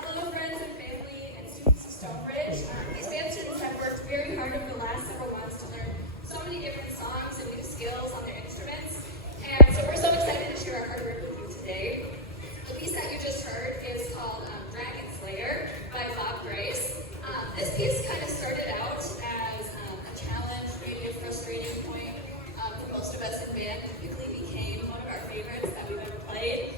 Hello, friends and family and students of Stonebridge. These band students have worked very hard over the last several months to learn so many different songs and new skills on their instruments. And so we're so excited to share our hard work with you today. The piece that you just heard is called Dragon Slayer by Bob Grace. This piece kind of started out as a challenge, maybe a frustrating point for most of us in band. It quickly became one of our favorites that we've ever played.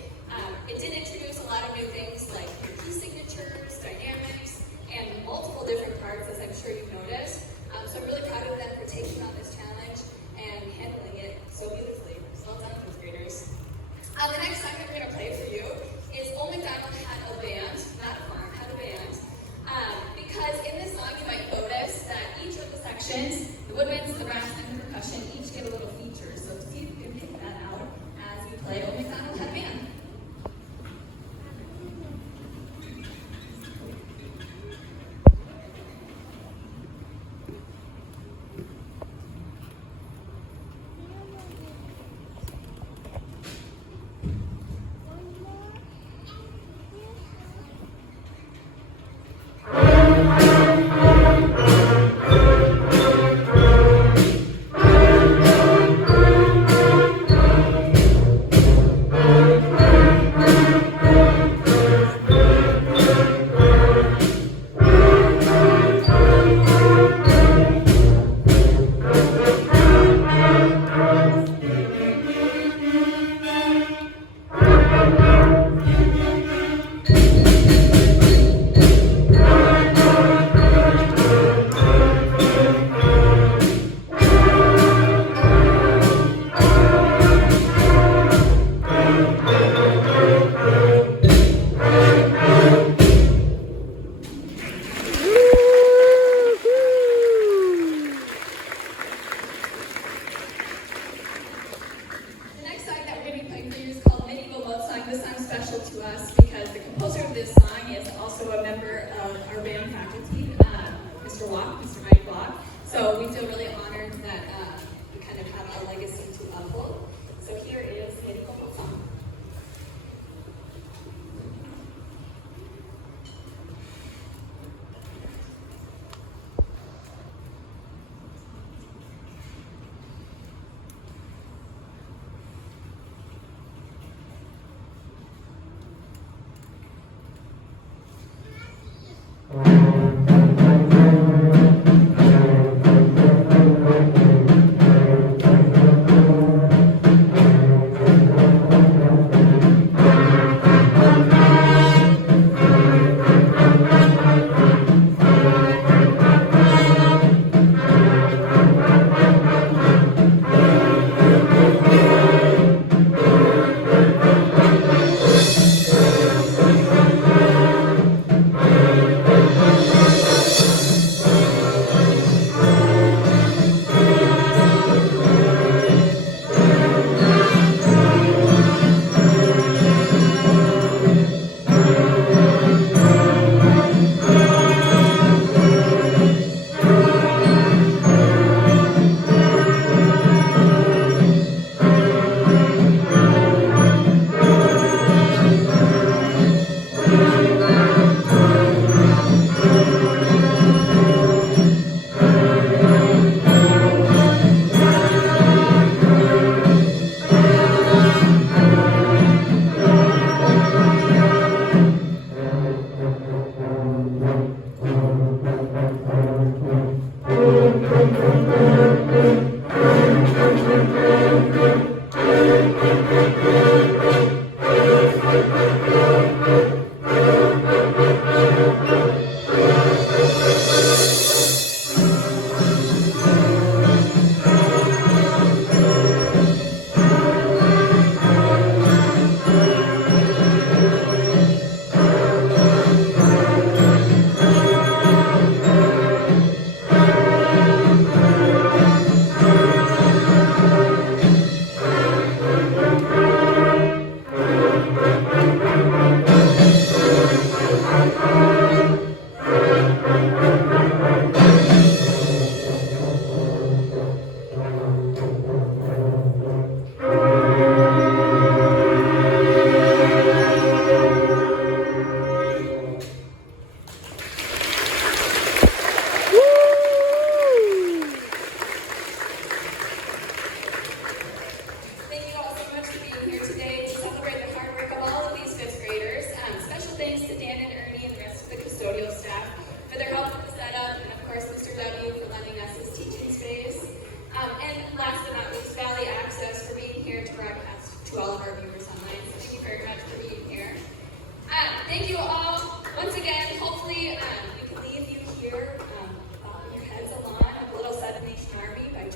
It did introduce a lot of new things like key signatures, dynamics, and multiple different parts, as I'm sure you've noticed. So I'm really proud of them for taking on this challenge and handling it so beautifully. So well done, fifth graders. The next song that we're going to play for you is Old MacDonald Had a Band, not a farm, had a band. Because in this song you might notice that each of the sections, the woodwinds, the brass, and the percussion, each get a little feature. So see if you can pick that out as we play Old MacDonald Had a Band. This song's special to us because the composer of this song is also a member of our band faculty, Mr. Mike Walk. So we feel really honored that we kind of have a legacy to uphold. So here is Medieval Folk Song. Thank you.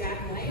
Jack White.